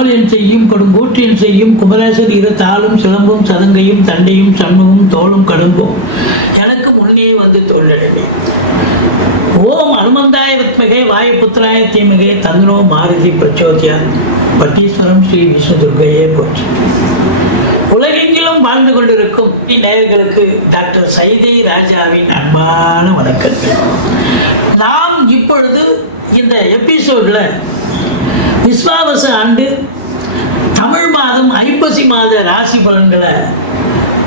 குமரியன் செய்யும் கொடுங்கூற்றின் செய்யும் குமரேசர் இரு தாளும் சிலம்பும் சதங்கையும் தண்டையும் சண்முகம் தோளும் கடும்பும் எனக்கு முன்னே வந்து தோல்வி ஓம் அனுமந்தாய வித்மகை வாயுபுத்திராய தீமகை தந்தனோ மாருதி பிரச்சோதியா பட்டீஸ்வரம் ஸ்ரீ விஷ்ணு துர்கையே போற்றி உலகெங்கிலும் வாழ்ந்து கொண்டிருக்கும் இந்நேயர்களுக்கு டாக்டர் சைதை ராஜாவின் அன்பான வணக்கங்கள் நாம் இப்பொழுது இந்த எபிசோட்ல விஸ்வாவச ஆண்டு தமிழ் மாதம் ஐப்பசி மாத ராசி பலன்களை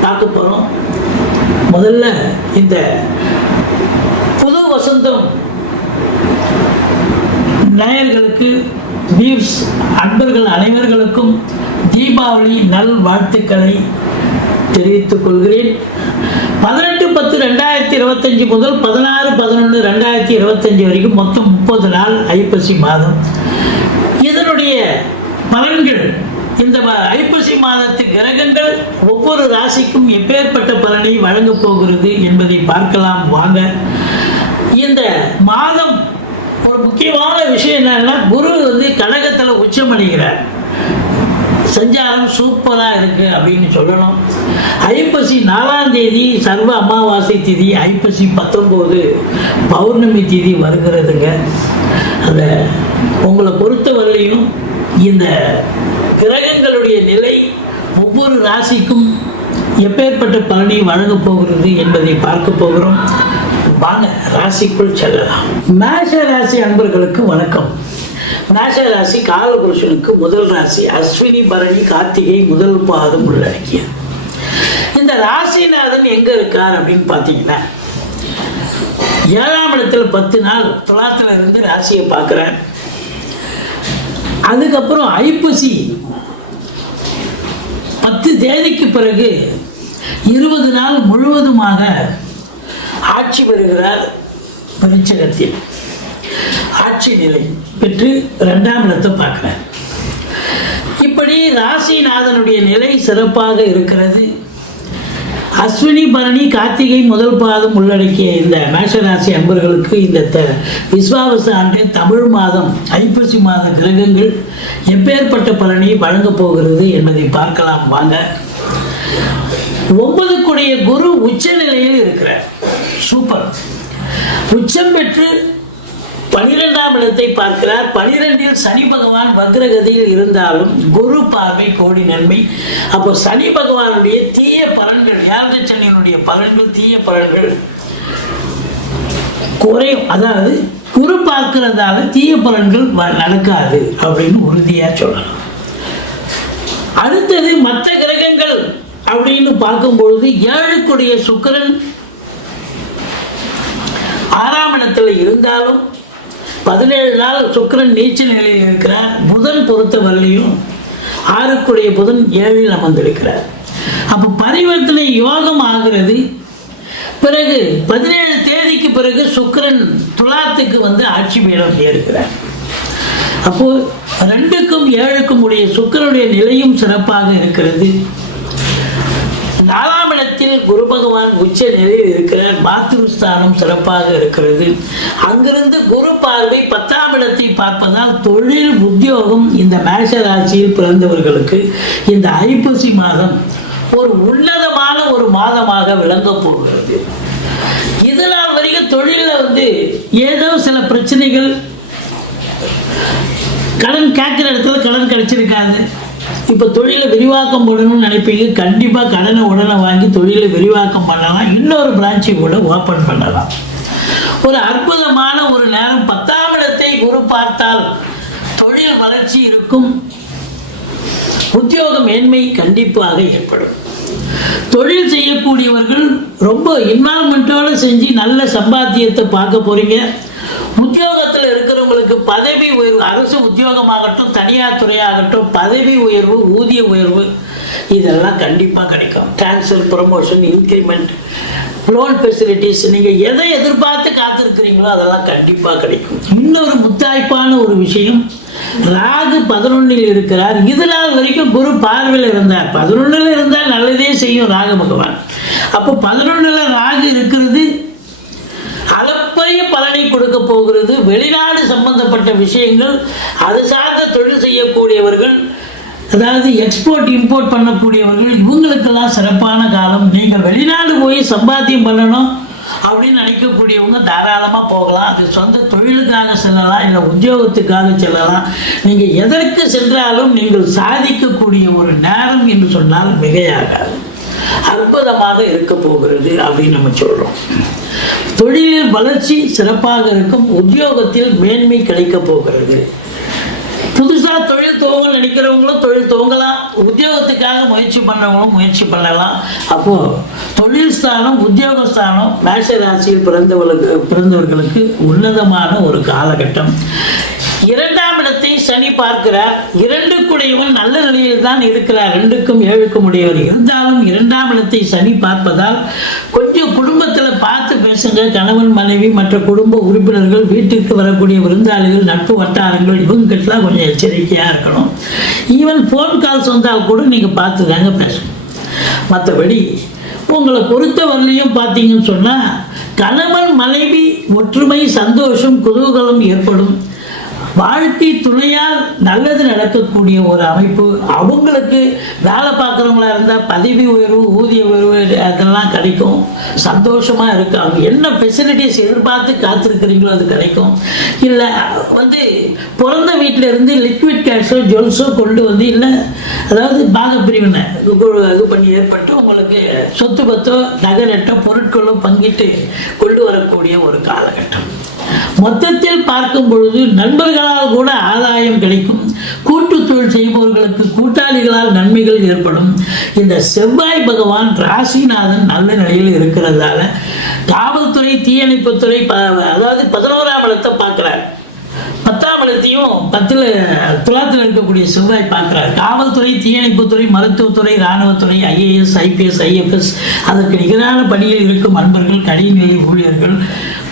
பார்க்க போகிறோம் முதல்ல இந்த புது வசந்தம் நேயர்களுக்கு வீர்ஸ் அன்பர்கள் அனைவர்களுக்கும் தீபாவளி நல் வாழ்த்துக்களை தெரிவித்துக் கொள்கிறேன் பதினெட்டு பத்து ரெண்டாயிரத்தி இருபத்தஞ்சி முதல் பதினாறு பதினொன்று ரெண்டாயிரத்தி இருபத்தஞ்சி வரைக்கும் மொத்தம் முப்பது நாள் ஐப்பசி மாதம் பலன்கள் இந்த ஐப்பசி மாதத்து கிரகங்கள் ஒவ்வொரு ராசிக்கும் எப்பேற்பட்ட பலனை வழங்கப் போகிறது என்பதை பார்க்கலாம் வாங்க இந்த மாதம் ஒரு முக்கியமான விஷயம் என்னன்னா குரு வந்து கழகத்தில் உச்சம் அணிகிறார் சஞ்சாரம் சூப்பராக இருக்குது அப்படின்னு சொல்லணும் ஐப்பசி நாலாம் தேதி சர்வ அமாவாசை திதி ஐப்பசி பத்தொம்போது பௌர்ணமி திதி வருகிறதுங்க அந்த உங்களை பொறுத்தவரையிலும் இந்த கிரகங்களுடைய நிலை ஒவ்வொரு ராசிக்கும் எப்பேற்பட்ட பலனை வழங்கப் போகிறது என்பதை பார்க்க போகிறோம் வாங்க ராசிக்குள் செல்லலாம் மேஷ ராசி அன்பர்களுக்கு வணக்கம் மேஷ ராசி காலபுருஷனுக்கு முதல் ராசி அஸ்வினி பரணி கார்த்திகை முதல் பாதம் உள்ளடக்கிய இந்த ராசிநாதன் எங்க இருக்கார் அப்படின்னு பார்த்தீங்கன்னா ஏழாம் இடத்துல பத்து நாள் துலாத்துல இருந்து ராசியை பார்க்குறேன் அதுக்கப்புறம் ஐப்பசி பத்து தேதிக்கு பிறகு இருபது நாள் முழுவதுமாக ஆட்சி பெறுகிறார் பரிச்சகத்தில் ஆட்சி நிலை பெற்று ரெண்டாம் இடத்தை பார்க்குறேன் இப்படி ராசிநாதனுடைய நிலை சிறப்பாக இருக்கிறது அஸ்வினி பரணி கார்த்திகை முதல் பாதம் உள்ளடக்கிய இந்த மேஷராசி அன்பர்களுக்கு இந்த விஸ்வாவச ஆண்டின் தமிழ் மாதம் ஐப்பசி மாத கிரகங்கள் எப்பேற்பட்ட பலனை வழங்கப் போகிறது என்பதை பார்க்கலாம் வாங்க ஒன்பதுக்குடைய குரு உச்ச நிலையில் இருக்கிறார் சூப்பர் உச்சம் பெற்று பனிரெண்டாம் இடத்தை பார்க்கிறார் பனிரெண்டில் சனி பகவான் வக்ரகதியில் இருந்தாலும் குரு பார்வை கோடி நன்மை அப்போ சனி பகவானுடைய தீய பலன்கள் யாருடைய சனியனுடைய பலன்கள் தீய பலன்கள் குறையும் அதாவது குரு பார்க்கிறதால தீய பலன்கள் நடக்காது அப்படின்னு உறுதியாக சொல்லலாம் அடுத்தது மற்ற கிரகங்கள் அப்படின்னு பார்க்கும்பொழுது ஏழுக்குடைய சுக்கரன் ஆறாம் இடத்துல இருந்தாலும் பதினேழு நாள் சுக்கரன் நீச்ச நிலையில் இருக்கிறார் புதன் பொறுத்த வரலையும் ஆறுக்குடைய புதன் ஏழில் அமர்ந்திருக்கிறார் அப்போ பரிவர்த்தனை யோகம் ஆகிறது பிறகு பதினேழு தேதிக்கு பிறகு சுக்கரன் துலாத்துக்கு வந்து ஆட்சி மேலம் ஏறுகிறார் அப்போது ரெண்டுக்கும் ஏழுக்கும் உடைய சுக்கரனுடைய நிலையும் சிறப்பாக இருக்கிறது நாலாம் இடத்தில் குரு பகவான் உச்ச நிலையில் இருக்கிறார் மாத்திருஸ்தானம் சிறப்பாக இருக்கிறது அங்கிருந்து குரு பார்வை பத்தாம் இடத்தை பார்ப்பதால் தொழில் உத்தியோகம் இந்த மேஷ பிறந்தவர்களுக்கு இந்த ஐப்பசி மாதம் ஒரு உன்னதமான ஒரு மாதமாக விளங்க போகிறது இதனால் வரைக்கும் தொழிலில் வந்து ஏதோ சில பிரச்சனைகள் கடன் கேட்குற இடத்துல கடன் கிடைச்சிருக்காது இப்போ தொழிலை விரிவாக்கம் பண்ணணும்னு நினைப்பீங்க கண்டிப்பாக கடனை உடனே வாங்கி தொழிலை விரிவாக்கம் பண்ணலாம் இன்னொரு பிரான்ச்சை கூட ஓப்பன் பண்ணலாம் ஒரு அற்புதமான ஒரு நேரம் பத்தாம் இடத்தை குரு பார்த்தால் தொழில் வளர்ச்சி இருக்கும் உத்தியோக மேன்மை கண்டிப்பாக ஏற்படும் தொழில் செய்யக்கூடியவர்கள் ரொம்ப இன்வால்மெண்ட்டோடு செஞ்சு நல்ல சம்பாத்தியத்தை பார்க்க போகிறீங்க முக்கிய பதவி உயர்வு அரசு உத்தியோகமாகட்டும் தனியார் துறையாகட்டும் பதவி உயர்வு ஊதிய உயர்வு இதெல்லாம் கண்டிப்பாக கிடைக்கும் transfer promotion increment loan facilities நீங்கள் எதை எதிர்பார்த்து காத்திருக்கிறீங்களோ அதெல்லாம் கண்டிப்பாக கிடைக்கும் இன்னொரு முத்தாய்ப்பான ஒரு விஷயம் ராகு பதினொன்னில் இருக்கிறார் நாள் வரைக்கும் குரு பார்வையில் இருந்தார் பதினொன்னில் இருந்தால் நல்லதே செய்யும் ராகு பகவான் அப்போ பதினொன்றில் ராகு இருக்கிறது நிறைய பலனை கொடுக்க போகிறது வெளிநாடு சம்பந்தப்பட்ட விஷயங்கள் அது சார்ந்த தொழில் செய்யக்கூடியவர்கள் அதாவது எக்ஸ்போர்ட் இம்போர்ட் பண்ணக்கூடியவர்கள் இவங்களுக்கெல்லாம் சிறப்பான காலம் நீங்கள் வெளிநாடு போய் சம்பாத்தியம் பண்ணணும் அப்படின்னு நினைக்கக்கூடியவங்க தாராளமாக போகலாம் அது சொந்த தொழிலுக்காக செல்லலாம் இல்லை உத்தியோகத்துக்காக செல்லலாம் நீங்கள் எதற்கு சென்றாலும் நீங்கள் சாதிக்கக்கூடிய ஒரு நேரம் என்று சொன்னால் மிகையாகாது அற்புதமாக இருக்க போகிறது அப்படின்னு நம்ம சொல்றோம் தொழிலில் வளர்ச்சி சிறப்பாக இருக்கும் உத்தியோகத்தில் மேன்மை கிடைக்க போகிறது புதுசாக தொழில் துவங்கல் நினைக்கிறவங்களும் தொழில் துவங்கலாம் உத்தியோகத்துக்காக முயற்சி பண்ணவங்களும் முயற்சி பண்ணலாம் அப்போ தொழில் ஸ்தானம் உத்தியோக ஸ்தானம் மேஷ ராசியில் பிறந்தவர்களுக்கு பிறந்தவர்களுக்கு உன்னதமான ஒரு காலகட்டம் இரண்டாம் இடத்தை சனி பார்க்கிறார் இரண்டு கூடையவன் நல்ல நிலையில் தான் இருக்கிறார் ரெண்டுக்கும் ஏழுக்கும் உடையவர் இருந்தாலும் இரண்டாம் இடத்தை சனி பார்ப்பதால் கொஞ்சம் குடும்பத்தில் பார்த்து பேசுங்க கணவன் மனைவி மற்ற குடும்ப உறுப்பினர்கள் வீட்டிற்கு வரக்கூடிய விருந்தாளிகள் நட்பு வட்டாரங்கள் இவங்ககிட்டலாம் கொஞ்சம் எச்சரிக்கையாக இருக்கணும் ஈவன் ஃபோன் கால்ஸ் வந்தால் கூட நீங்கள் பார்த்துக்காங்க பேசணும் மற்றபடி உங்களை பொறுத்த வரலையும் பார்த்தீங்கன்னு சொன்னால் கணவன் மனைவி ஒற்றுமை சந்தோஷம் குதூகலம் ஏற்படும் வாழ்க்கை துணையால் நல்லது நடக்கக்கூடிய ஒரு அமைப்பு அவங்களுக்கு வேலை பார்க்குறவங்களா இருந்தால் பதவி உயர்வு ஊதிய உயர்வு அதெல்லாம் கிடைக்கும் சந்தோஷமாக இருக்கு அவங்க என்ன ஃபெசிலிட்டிஸ் எதிர்பார்த்து காத்திருக்கிறீங்களோ அது கிடைக்கும் இல்லை வந்து பிறந்த வீட்டில் இருந்து லிக்விட் கேஷோ ஜுவல்ஸோ கொண்டு வந்து இல்லை அதாவது பாக பிரிவினை இது பண்ணி ஏற்பட்டு உங்களுக்கு சொத்து பத்தோ நகரட்டோ பொருட்களோ பங்கிட்டு கொண்டு வரக்கூடிய ஒரு காலகட்டம் மொத்தத்தில் பார்க்கும் பொழுது நண்பர்களால் கூட ஆதாயம் கிடைக்கும் கூட்டு தொழில் செய்பவர்களுக்கு கூட்டாளிகளால் நன்மைகள் ஏற்படும் இந்த செவ்வாய் பகவான் ராசிநாதன் நல்ல நிலையில் இருக்கிறதால காவல்துறை தீயணைப்புத்துறை அதாவது பதினோராம் இடத்தை பார்க்கிறார் பத்தாம் இடத்தையும் பத்தில் துலாத்தில் இருக்கக்கூடிய செவ்வாய் பார்க்கிறார் காவல்துறை தீயணைப்புத்துறை மருத்துவத்துறை இராணுவத்துறை ஐஏஎஸ் ஐபிஎஸ் ஐஎஃப்எஸ் அதற்கு நிகரான பணியில் இருக்கும் அன்பர்கள் கடைநிலை ஊழியர்கள்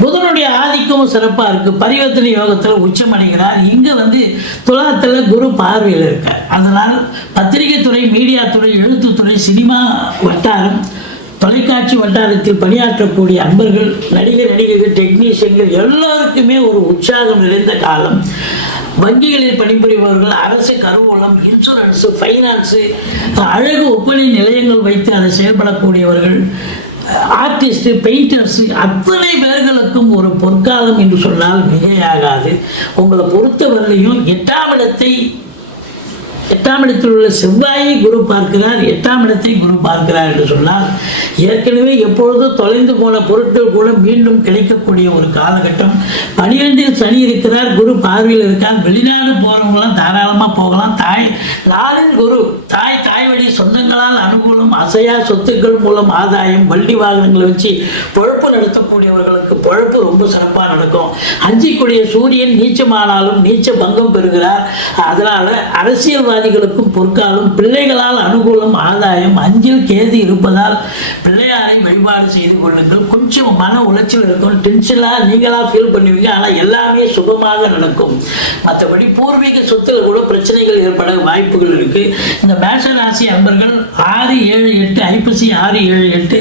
புதனுடைய ஆதிக்கமும் சிறப்பாக இருக்குது பரிவர்த்தனை யோகத்தில் உச்சம் அடைகிறார் இங்கே வந்து துலாத்தில் குரு பார்வையில் இருக்கார் அதனால் பத்திரிகை துறை மீடியா துறை எழுத்துத்துறை சினிமா வட்டாரம் தொலைக்காட்சி வட்டாரத்தில் பணியாற்றக்கூடிய அன்பர்கள் நடிகர் நடிகர்கள் டெக்னீஷியன்கள் எல்லோருக்குமே ஒரு உற்சாகம் நிறைந்த காலம் வங்கிகளில் பணிபுரிபவர்கள் அரசு கருவூலம் இன்சூரன்ஸு ஃபைனான்ஸு அழகு ஒப்பனை நிலையங்கள் வைத்து அதை செயல்படக்கூடியவர்கள் ஆர்டிஸ்ட்டு பெயிண்டர்ஸு அத்தனை பேர்கள் ஒரு பொற்காலம் என்று சொன்னால் மிகையாகாது உங்களை பொறுத்தவரையிலையும் எட்டாம் இடத்தை எட்டாம் இடத்தில் உள்ள செவ்வாயை குரு பார்க்கிறார் எட்டாம் இடத்தை குரு பார்க்கிறார் என்று சொன்னால் ஏற்கனவே எப்பொழுதும் தொலைந்து போன பொருட்கள் கூட மீண்டும் கிடைக்கக்கூடிய ஒரு காலகட்டம் பனிரெண்டில் சனி இருக்கிறார் குரு பார்வையில் இருக்கார் வெளிநாடு போகிறவங்களாம் தாராளமாக போகலாம் தாய் லாலின் குரு தாய் தாய் வழி சொந்தங்களால் அனுகூலம் அசையா சொத்துக்கள் மூலம் ஆதாயம் வள்ளி வாகனங்களை வச்சு பொழப்பு நடத்தக்கூடியவர்களுக்கு பொழப்பு ரொம்ப சிறப்பாக நடக்கும் அஞ்சிக்குடிய சூரியன் நீச்சமானாலும் நீச்ச பங்கம் பெறுகிறார் அதனால் அரசியல்வாதிகளுக்கும் பொற்காலம் பிள்ளைகளால் அனுகூலம் ஆதாயம் அஞ்சில் கேது இருப்பதால் பிள்ளையாரை வழிபாடு செய்து கொள்ளுங்கள் கொஞ்சம் மன உளைச்சல் இருக்கும் டென்ஷனாக நீங்களாக ஃபீல் பண்ணுவீங்க ஆனால் எல்லாமே சுகமாக நடக்கும் மற்றபடி பூர்வீக சொத்தில் கூட பிரச்சனைகள் ஏற்பட வாய்ப்புகள் இருக்குது இந்த ராசி அன்பர்கள் ஆறு ஏழு எட்டு ஐப்பசி ஆறு ஏழு எட்டு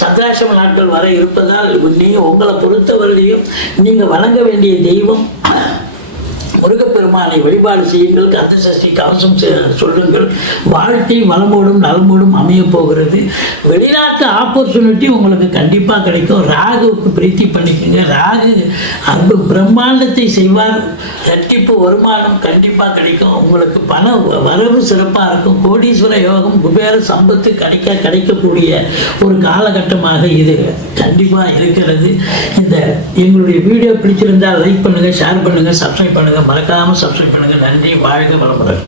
சந்திராசிரம நாட்கள் வர இருப்பதால் நீங்கள் உங்களை பொறுத்தவரையிலையும் நீங்கள் வணங்க வேண்டிய தெய்வம் முருகப்பெருமானை வழிபாடு செய்யுங்கள் கந்த சஷ்டி கவசம் சொல்லுங்கள் வாழ்க்கை வளமோடும் நலமோடும் அமைய போகிறது வெளிநாட்டு ஆப்பர்ச்சுனிட்டி உங்களுக்கு கண்டிப்பாக கிடைக்கும் ராகுவுக்கு பிரீத்தி பண்ணிக்கோங்க ராகு அன்பு பிரம்மாண்டத்தை செய்வார் இரட்டிப்பு வருமானம் கண்டிப்பாக கிடைக்கும் உங்களுக்கு பண வரவு சிறப்பாக இருக்கும் கோடீஸ்வர யோகம் குபேர சம்பத்து கிடைக்க கிடைக்கக்கூடிய ஒரு காலகட்டமாக இது கண்டிப்பாக இருக்கிறது இந்த எங்களுடைய வீடியோ பிடிச்சிருந்தால் லைக் பண்ணுங்கள் ஷேர் பண்ணுங்கள் சப்ஸ்கிரைப் பண்ணுங்கள் மறக்காமல் சப்ஸ்கிரைப் பண்ணுங்கள் நன்றி வாழ்க வளமுடன்